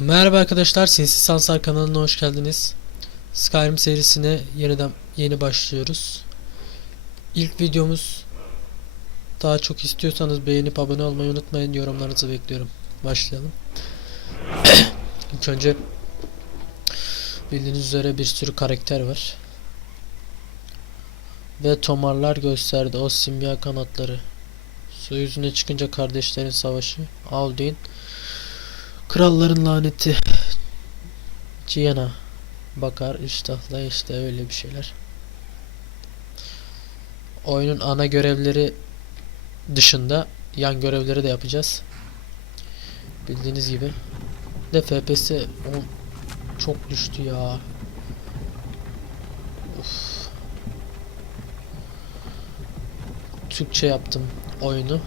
Merhaba arkadaşlar, Sinsi Sansar kanalına hoş geldiniz. Skyrim serisine yeniden yeni başlıyoruz. İlk videomuz daha çok istiyorsanız beğenip abone olmayı unutmayın. Yorumlarınızı bekliyorum. Başlayalım. İlk önce bildiğiniz üzere bir sürü karakter var. Ve tomarlar gösterdi. O simya kanatları. Su yüzüne çıkınca kardeşlerin savaşı. Alduin. Kralların laneti. Ciena. Bakar iştahla işte öyle bir şeyler. Oyunun ana görevleri dışında yan görevleri de yapacağız. Bildiğiniz gibi. De FPS çok düştü ya. Uf. Türkçe yaptım oyunu.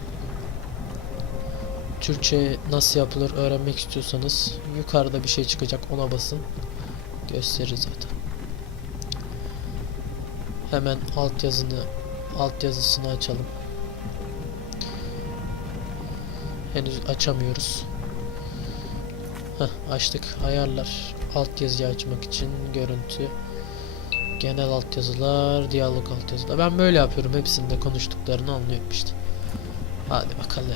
Türkçe nasıl yapılır öğrenmek istiyorsanız yukarıda bir şey çıkacak ona basın. Gösterir zaten. Hemen altyazını altyazısını açalım. Henüz açamıyoruz. Heh, açtık. Ayarlar. Altyazıyı açmak için görüntü. Genel altyazılar, diyalog altyazılar. Ben böyle yapıyorum. Hepsinde konuştuklarını anlıyorum işte. Hadi bakalım.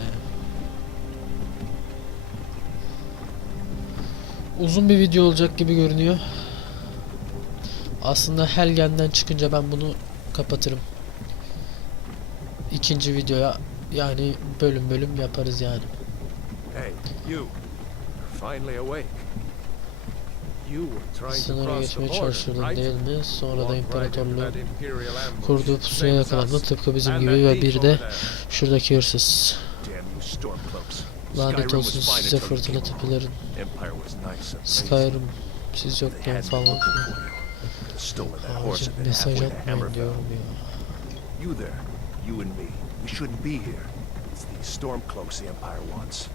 Uzun bir video olacak gibi görünüyor. Aslında Helgen'den çıkınca ben bunu kapatırım. İkinci videoya yani bölüm bölüm yaparız yani. Hey, you. Finally awake. Sınırı geçmeye çalışıyordun değil mi? Sonra da imparatorluğu kurduğu pusuya Same as yakalandı. us. Tıpkı bizim gibi ve bir de şuradaki hırsız. Lanet olsun size fırtına amazing. Skyrim siz yokken falan filan. been mesaj atmayın diyorum ya. You there, you and me. We shouldn't be here. It's these stormcloaks the Empire wants.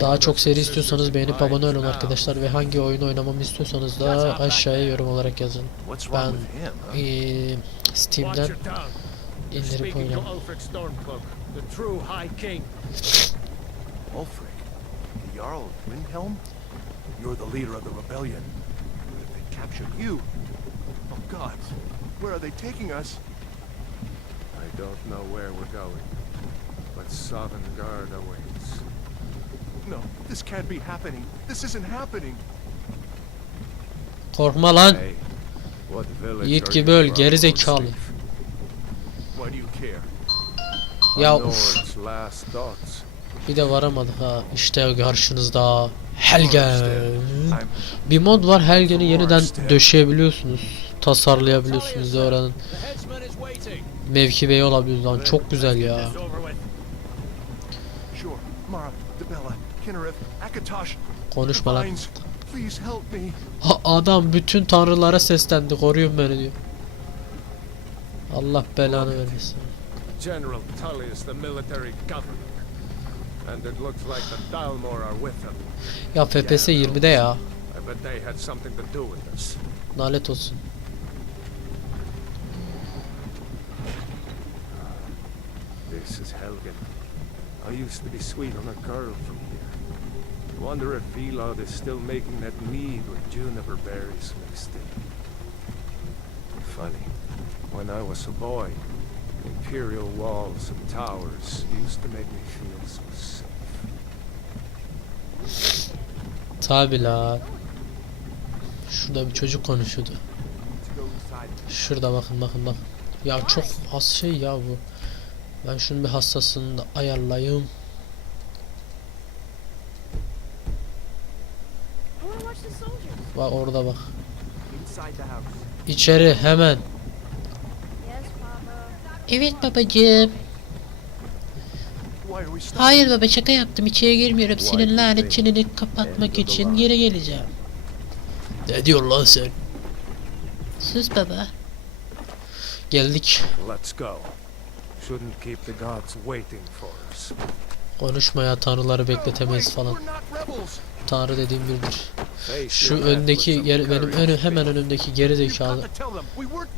Daha çok seri istiyorsanız beğenip abone olun arkadaşlar ve hangi oyunu oynamamı istiyorsanız da aşağıya yorum olarak yazın. Ben Watch Steam'den your tongue. You're speaking to oynam. Ulfric Stormcloak, the true High King. Ulfric, the Jarl of Windhelm? You're the leader of the rebellion. What if they captured you? Oh gods, where are they taking us? I don't know where we're going, but Sovngarde awaits. No, this can't be happening. This isn't happening. Korkma lan. Hey, what village Yiğit gibi öl, from, geri zekalı. Ya uf. Bir de varamadık ha. İşte karşınızda Helgen. Bir mod var Helgen'i yeniden döşeyebiliyorsunuz. Tasarlayabiliyorsunuz da oranın mevki beyi olabiliyor lan. Çok güzel ya. Konuşma lan. Ha, adam bütün tanrılara seslendi. Koruyun beni diyor. Allah belanı vermesin. General Tullius, the military governor. And it looks like the Dalmor are with him. Ya FPS 20'de ya. I bet they had something to do with this. Lanet olsun. This is Helgen. I used to be sweet on a girl from here. Wonder if Vilod is still making that mead with juniper berries mixed in. Funny. When I was a boy, imperial walls and towers used to make me feel so safe. Tabi la. Şurada bir çocuk konuşuyordu. Şurada bakın bakın bakın. Ya çok az şey ya bu. Ben şunun bir hassasını da ayarlayayım. Bak orada bak. İçeri hemen. Evet babacığım. Hayır baba şaka yaptım. İçeri girmiyorum. Senin lanet çeneni kapatmak için geri geleceğim. Ne diyor lan sen? Sus baba. Geldik. Let's go. Shouldn't keep the gods waiting for us. Konuşma ya tanrıları bekletemeyiz falan. Tanrı dediğim birdir. Face Şu öndeki geri, benim önü hemen önümdeki geri zekalı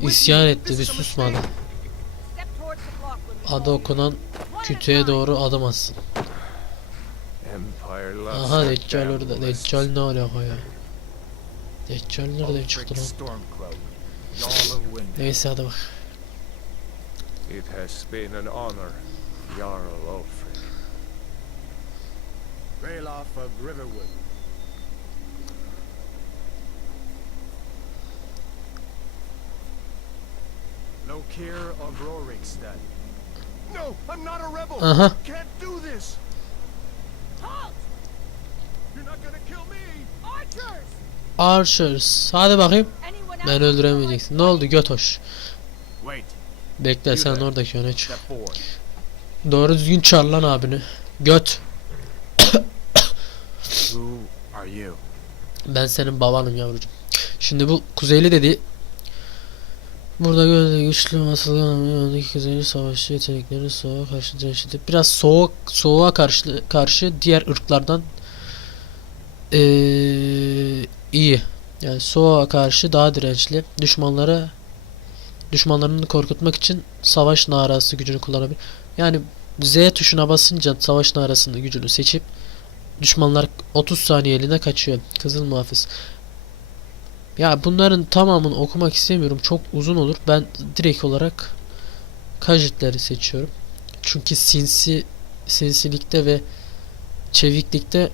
isyan etti bir susmadı. Adı okunan kütüğe doğru adım atsın. Aha Deccal orada. Deccal ne alaka ya? Deccal nereden çıktı lan? Neyse hadi bak. It has been an honor, Jarl Ulfric. Ralof of Riverwood. Lokir of Rorikstead. No, I'm not a rebel. Aha. Can't do this. Halt! You're not gonna kill me. Archers! Archers. Hadi bakayım. Ben öldüremeyeceksin. Ne oldu götoş? Wait, Bekle sen oradaki öne çık. Doğru düzgün çağır lan abini. Göt. Who are you? Ben senin babanım yavrucuğum. Şimdi bu kuzeyli dedi. Burada gözde güçlü masal yanındaki kuzeyli savaşçı yetenekleri soğuğa karşı dirençli. Biraz soğuk soğuğa karşı karşı diğer ırklardan eee, iyi. Yani soğuğa karşı daha dirençli. Düşmanlara düşmanlarını korkutmak için savaş narası gücünü kullanabilir. Yani Z tuşuna basınca savaş narasının gücünü seçip düşmanlar 30 saniyeliğine kaçıyor. Kızıl muhafız. Ya bunların tamamını okumak istemiyorum. Çok uzun olur. Ben direkt olarak kajitleri seçiyorum. Çünkü sinsi sinsilikte ve çeviklikte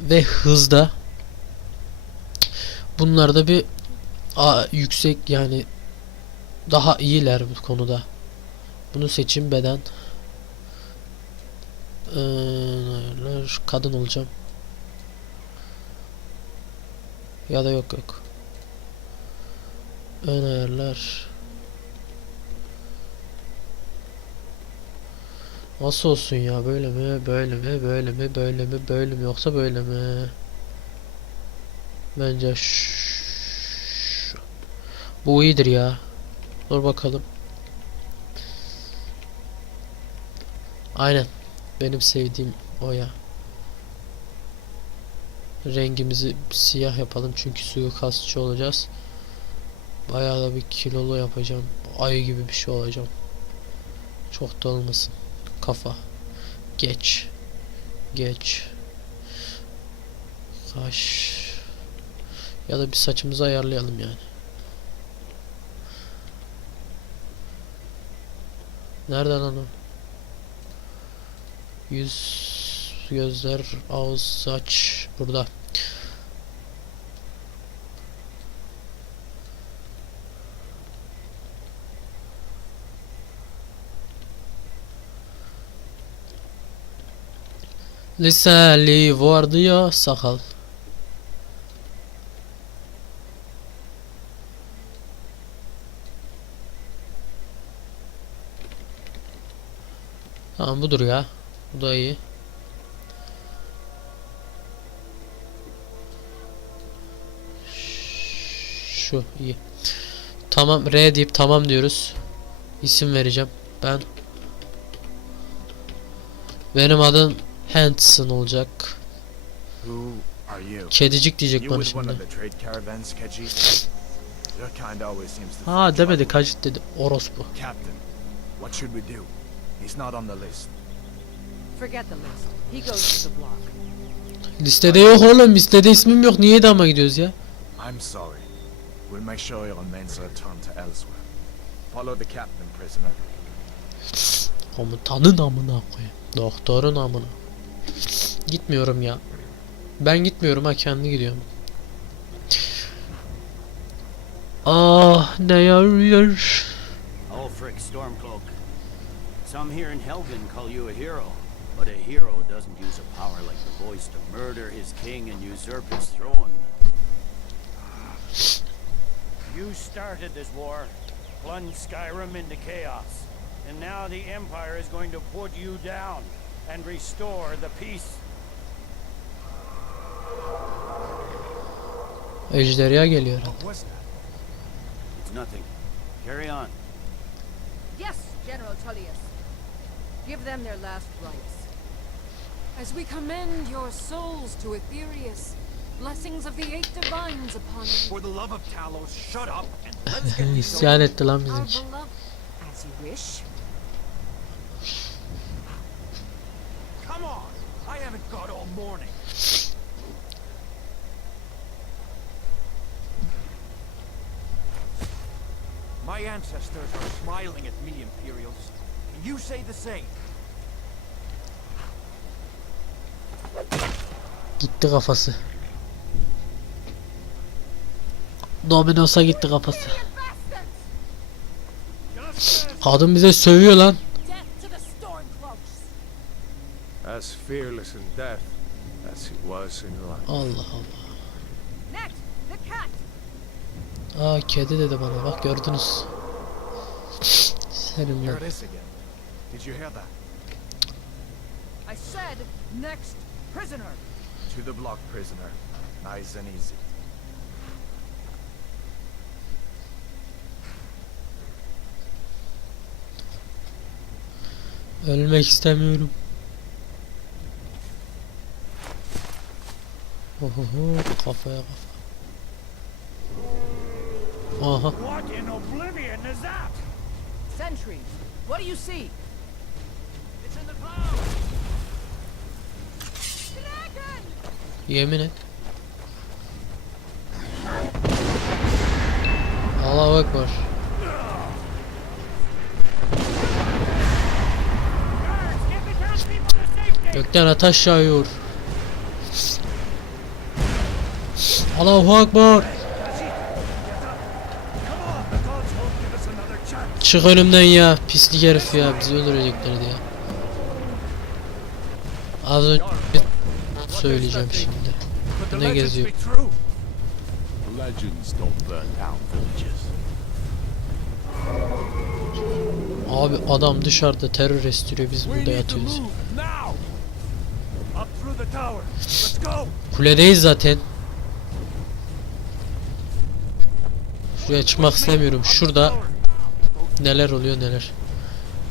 ve hızda bunlarda bir a, yüksek yani daha iyiler bu konuda. Bunu seçim beden. Ee, kadın olacağım. Ya da yok yok. Ön ayarlar. Nasıl olsun ya böyle mi böyle mi böyle mi böyle mi böyle mi yoksa böyle mi? Bence. Bu iyidir ya. Dur bakalım. Aynen. Benim sevdiğim o ya. Rengimizi siyah yapalım çünkü suikastçı olacağız. Bayağı da bir kilolu yapacağım. Ayı gibi bir şey olacağım. Çok da olmasın. Kafa. Geç. Geç. Kaş. Ya da bir saçımızı ayarlayalım yani. Nereden lan o? Yüz, gözler, ağız, saç burada. Liseli vardı ya sakal. Tamam budur ya. Bu da iyi. Şu iyi. Tamam R deyip tamam diyoruz. İsim vereceğim. Ben benim adım Hanson olacak. Kedicik diyecek bana şimdi. Ha demedi kacit dedi. Orospu. Captain, what should we do? He's not on the list. Forget the list. He goes to the block. Listede yok oğlum. Listede ismim yok. Niye dama gidiyoruz ya? I'm sorry. We'll make sure your men's return to elsewhere. Follow the captain, prisoner. Komutanın amına koyayım. Doktorun amına. Gitmiyorum ya. Ben gitmiyorum ha kendi gidiyorum. Ah ne yarıyor. Ulfric Stormcloak. Some here in Helgen call you a hero, but a hero doesn't use a power like the voice to murder his king and usurp his throne. You started this war, plunged Skyrim into chaos, and now the Empire is going to put you down and restore the peace. Ejderha geliyor. That? It's nothing. Carry on. Yes, General Tullius. Give them their last rites. As we commend your souls to Aetherius, blessings of the eight divines upon you. For the love of Talos, shut up and let's get these İsyan etti lan Our bizimki. beloved As you wish. Come on. I haven't got all morning. My ancestors are smiling at me, Imperials. Can you say the same? Gitti kafası. Dominos'a gitti kafası. Kadın bize sövüyor lan. As fearless in death as he was in life. Allah Allah. Next, the cat. Aa kedi dedi bana bak gördünüz. Senin again. Did you hear that? I said next prisoner. To the block, prisoner. Nice and easy. Ölmek istemiyorum. Ohoho kafaya kafa. Aha What in oblivion is that? Sentries. What do you see? It's in the clouds. Dragon! yemin et. Allahu Ekber. Gökten ateş yağıyor. Allahu Ekber. Çık önümden ya pislik herif ya bizi öldüreceklerdi ya. Az önce söyleyeceğim şimdi. Ne geziyor? Abi adam dışarıda terör estiriyor biz burada yatıyoruz. move now. Up through the tower. Let's go. Kuledeyiz zaten. Şuraya çıkmak istemiyorum. Şurada neler oluyor neler.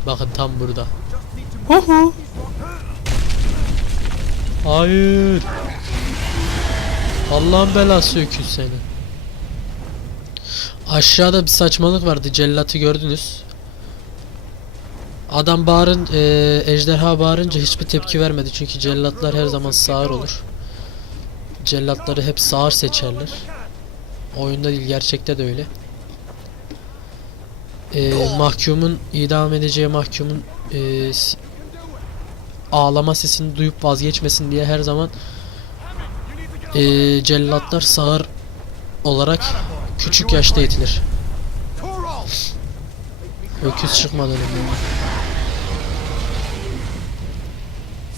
Bakın tam burada. Huhu. Hayır. Allah'ın belası öküz seni. Aşağıda bir saçmalık vardı. Cellatı gördünüz. Adam bağırın, eee, ejderha bağırınca hiçbir tepki vermedi. Çünkü cellatlar her zaman sağır olur. Cellatları hep sağır seçerler. Oyunda değil gerçekte de öyle. Ee, mahkumun idam edeceği mahkumun s- ağlama sesini duyup vazgeçmesin diye her zaman ee, cellatlar sağır olarak küçük yaşta eğitilir. Öküz çıkmadı önümden.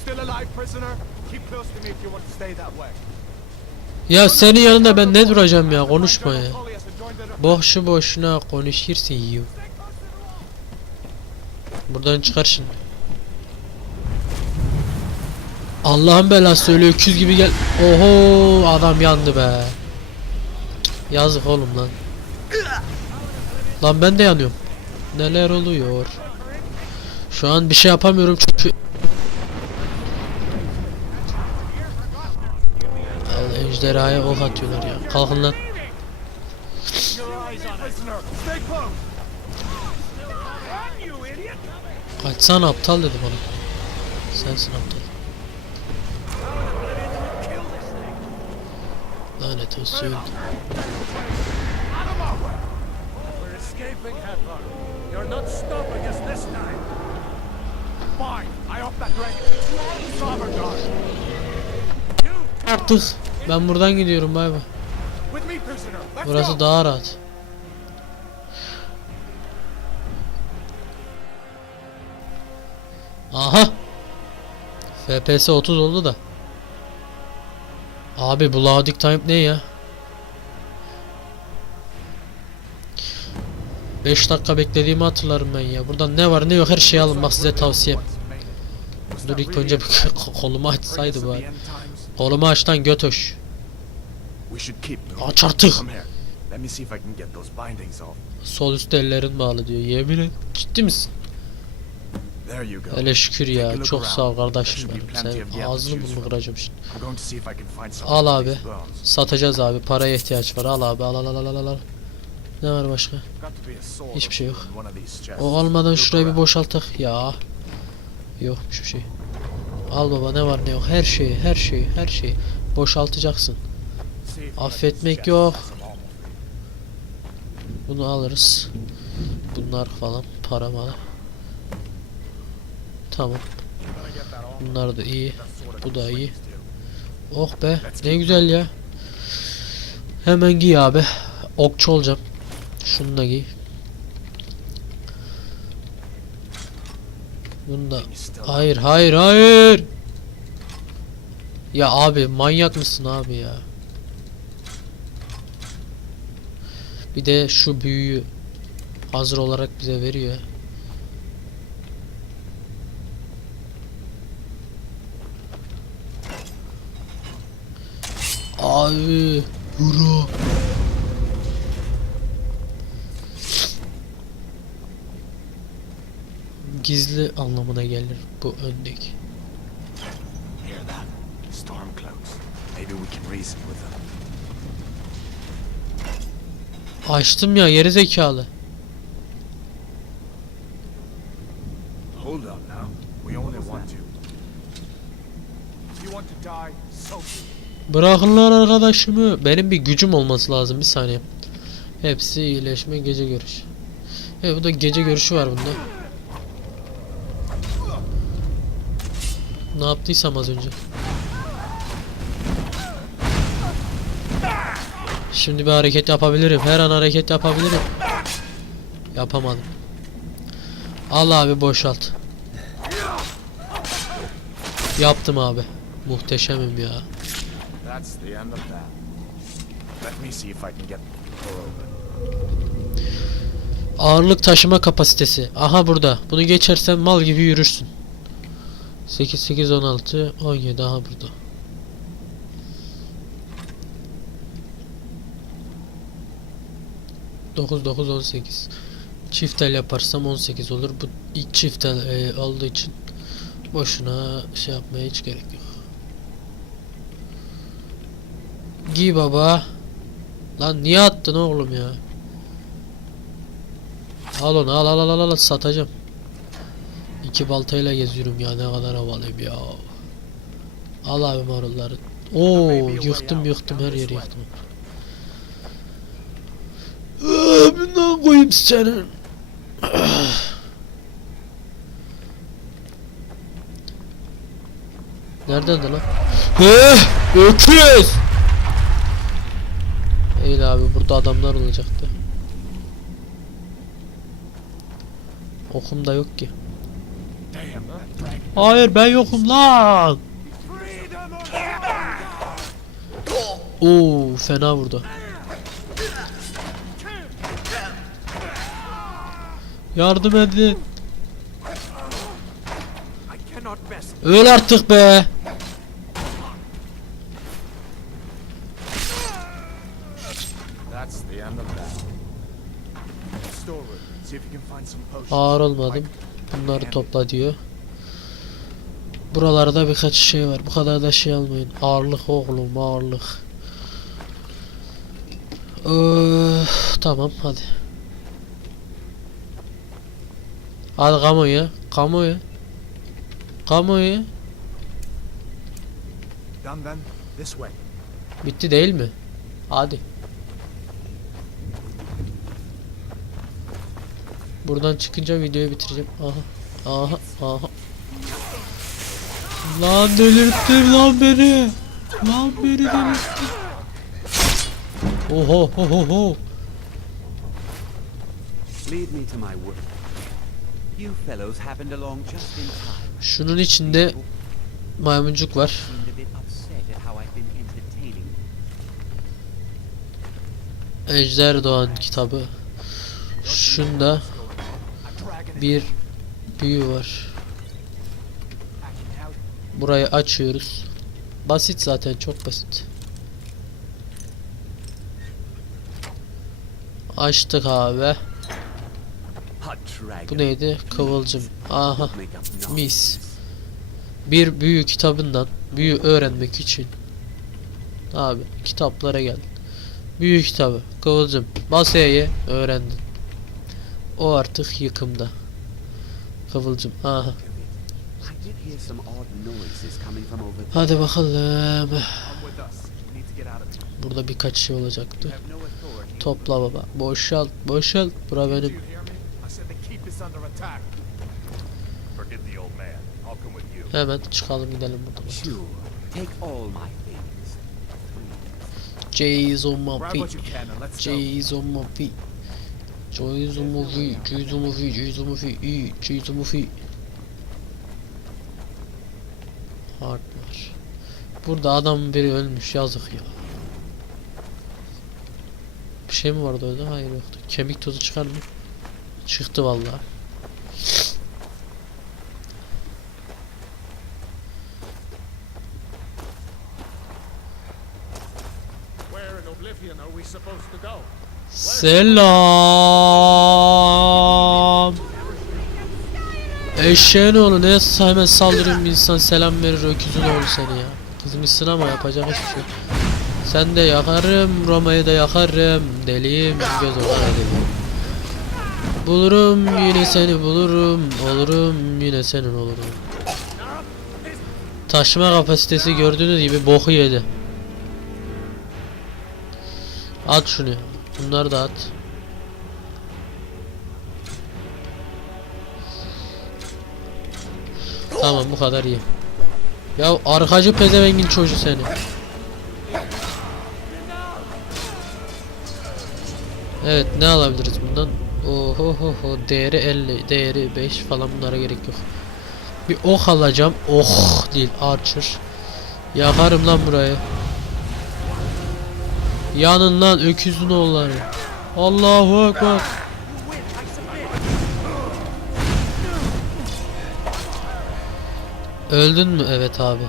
Still alive, prisoner? Keep close to me if you want to stay that way. Ya senin yanında ben ne duracağım ya konuşma ya. Boşu boşuna konuşursun yiyor. Buradan çıkar şimdi. Allah'ın belası öyle öküz gibi gel. Oho adam yandı be. Yazık oğlum lan. Lan ben de yanıyorum. Neler oluyor? Şu an bir şey yapamıyorum çünkü Al ejderhaya ok atıyorlar ya. Kalkın lan. Kaçsana aptal dedi bana. Sensin aptal. Lanet olsun. Artık ben buradan gidiyorum bay bay. Burası daha rahat. Aha. FPS 30 oldu da. Abi bu loading time ne ya? 5 dakika beklediğimi hatırlarım ben ya. Buradan ne var ne yok her şeyi alın bak size tavsiyem. Dur ilk önce bir kolumu açsaydı bari. Kolumu aç lan moving. Aç artık. Sol üst ellerin bağlı diyor. Yemin et. Ciddi misin? Hele şükür ya. Çok sağ ol kardeşim benim. Sen ağzını from. kıracağım şimdi. Al abi. Satacağız abi. Paraya ihtiyaç var. Al abi. Al al al al al. Ne var başka? Hiçbir şey yok. O olmadan şurayı bir boşaltak. Ya. Yokmuş bir şey. Al baba ne var ne yok. Her şeyi her şeyi her şeyi. Boşaltacaksın. Affetmek yok. Bunu alırız. Bunlar falan para mala. Tamam. Bunlar da iyi. Bu da iyi. Oh be ne güzel ya. Hemen giy abi. Okçu olacağım. Şunu giy. Bunu da. Hayır hayır hayır. Ya abi manyak mısın abi ya? Bir de şu büyüyü hazır olarak bize veriyor. Abi hurra. Gizli anlamına gelir bu öndeki. Açtım ya geri zekalı. Hold up now. We only want to. You want to die? So be it. Bırakın lan arkadaşımı. Benim bir gücüm olması lazım bir saniye. Hepsi iyileşme gece görüş. Evet bu da gece görüşü var bunda. Ne yaptıysam az önce. Şimdi bir hareket yapabilirim. Her an hareket yapabilirim. Yapamadım. Al abi boşalt. Yaptım abi. Muhteşemim ya. Ağırlık taşıma kapasitesi. Aha burada. Bunu geçersen mal gibi yürürsün. 8 8 16 17 aha burada. Dokuz dokuz on sekiz. Çift yaparsam 18 olur. Bu çift el e, olduğu için boşuna şey yapmaya hiç gerek yok. Giy baba. Lan niye attın oğlum ya? Al onu al al al al al satacağım. İki baltayla geziyorum ya ne kadar havalıyım ya. Al abi marulları. Oo yıktım yıktım her yeri yıktım. Abinden koyayım senin. Nereden de lan? Eh, öküz! Eğil abi burada adamlar olacaktı. Okum da yok ki. Hayır ben yokum lan. Oo fena vurdu. Yardım edin. Öl artık be. Ağır olmadım. Bunları topla diyor. Buralarda birkaç şey var. Bu kadar da şey almayın. Ağırlık oğlum ağırlık. Öf, tamam hadi. Hadi kamuya. Kamuya. Kamuya. Bitti değil mi? Hadi. Buradan çıkınca videoyu bitireceğim. Aha. Aha. Aha. Lan delirttin lan beni. Lan beni delirttin. Oho ho ho ho. Lead me to my work. You fellows happened along just in time. Şunun içinde maymuncuk var. Ejder Doğan kitabı. Şunda bir büyü var. Burayı açıyoruz. Basit zaten çok basit. Açtık abi. Bu neydi? Kıvılcım. Aha. Mis. Bir büyü kitabından büyü öğrenmek için. Abi kitaplara gel. Büyü kitabı. Kıvılcım. Masaya öğrendin. O artık yıkımda. Kıvılcım. Aha. Hadi bakalım. Burada birkaç şey olacaktı. Topla baba. Boşalt, boşalt. Bura benim. Hemen çıkalım gidelim buradan. J's on my feet. My feet. J's on my feet. İyi. Feet. Hard var. Burada adam biri ölmüş yazık ya. Bir şey mi vardı orada? Hayır yoktu. Kemik tozu çıkar mı? Çıktı vallahi. Where in Oblivion are we supposed to go? Selam. Eşeğin oğlu ne hemen saldırayım bir insan selam verir öküzün oğlu seni ya. Kızmışsın ama yapacak hiçbir şey. Sen de yakarım Roma'yı da yakarım deliyim göz deliyim. Bulurum yine seni bulurum olurum yine senin olurum. Taşıma kapasitesi gördüğünüz gibi boku yedi. At şunu. Bunları da at. Tamam bu kadar iyi. Ya arkacı pezevengin çocuğu seni. Evet ne alabiliriz bundan? Oho ho ho değeri 50, değeri 5 falan bunlara gerek yok. Bir ok alacağım. Oh değil Archer. Yakarım lan burayı. Yanın lan öküzün oğulları. Allahu Ekber. Öldün mü? Evet abi.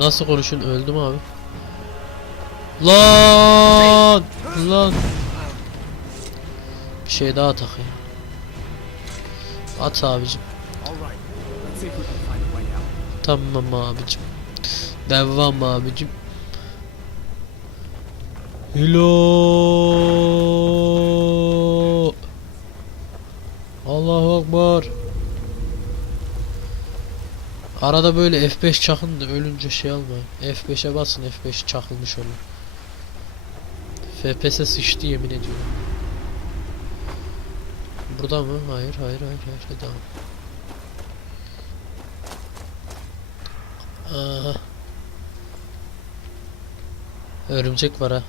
Nasıl konuşun? Öldüm abi. Lan! Lan! Bir şey daha takayım. At abicim. Tamam abicim. Devam abicim. Hello. Allahu Akbar. Arada böyle F5 çakın da ölünce şey almayın. F5'e basın F5 çakılmış olur. FPS sıçtı yemin ediyorum. Burada mı? Hayır hayır hayır hayır devam. Aha. Örümcek var ha.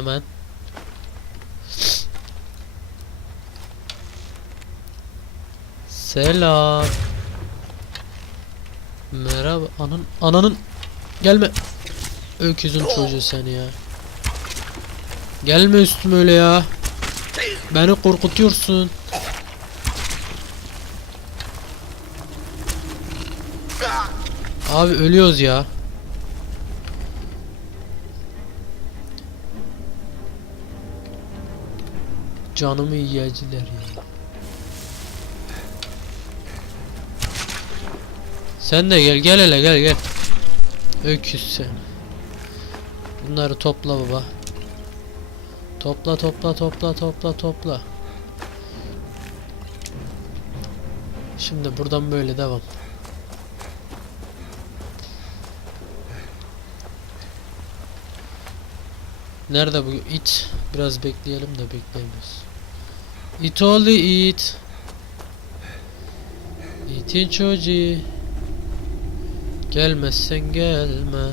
Hemen. Selam. Merhaba. Anın ananın gelme. Öküzün çocuğu seni ya. Gelme üstüme öyle ya. Beni korkutuyorsun. Abi ölüyoruz ya. Canımı yiyeciler ya. Sen de gel gel hele gel gel. Öküz sen. Bunları topla baba. Topla topla topla topla topla. Şimdi buradan böyle devam. Nerede bu it? Biraz bekleyelim de bekleyemiyoruz. İt oğlu it. İtin çocuğu. Gelmezsen gelme.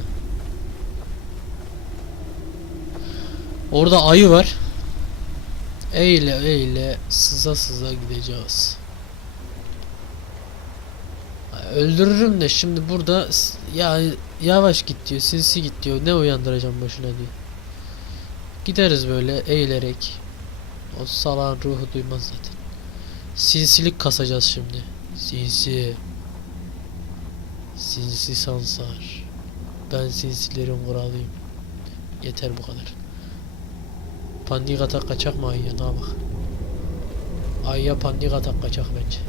Orada ayı var. Eyle eyle sıza sıza gideceğiz. Öldürürüm de şimdi burada ya yavaş git diyor, sinsi git diyor. Ne uyandıracağım başına diyor. Gideriz böyle eğilerek. O salağın ruhu duymaz zaten. Sinsilik kasacağız şimdi. Sinsi. Sinsi sansar. Ben sinsilerin kralıyım. Yeter bu kadar. Pandik atak kaçak mı ayıya? Ne bak. Ayıya pandik atak kaçak bence.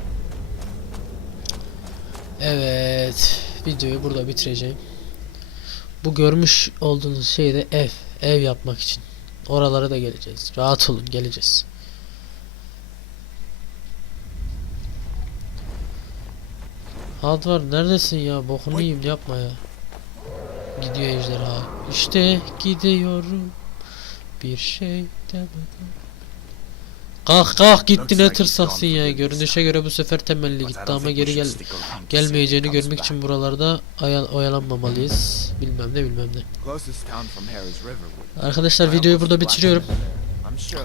Evet. Videoyu burada bitireceğim. Bu görmüş olduğunuz şey de ev. Ev yapmak için. Oralara da geleceğiz. Rahat olun geleceğiz. Hard var neredesin ya? Bokunu yiyeyim yapma ya. Gidiyor ejderha. İşte gidiyorum. Bir şey demedim. Kalk kalk gitti ne tırsaksın ya. Görünüşe göre bu sefer temelli gitti ama geri gel gelmeyeceğini görmek için buralarda oyalanmamalıyız. Bilmem ne bilmem ne. Arkadaşlar videoyu burada bitiriyorum.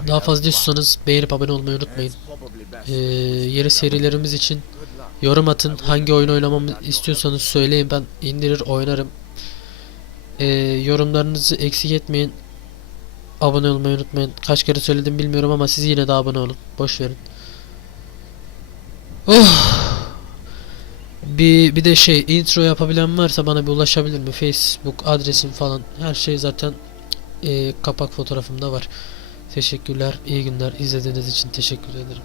Daha fazla istiyorsanız beğenip abone olmayı unutmayın. Ee, yeni serilerimiz için yorum atın. Hangi oyun oynamamı istiyorsanız söyleyin ben indirir oynarım. Ee, yorumlarınızı eksik etmeyin. Abone olmayı unutmayın. Kaç kere söyledim bilmiyorum ama siz yine de abone olun. Boş verin. Oh. Bir, bir de şey intro yapabilen varsa bana bir ulaşabilir mi? Facebook adresim falan her şey zaten e, kapak fotoğrafımda var. Teşekkürler. iyi günler. İzlediğiniz için teşekkür ederim.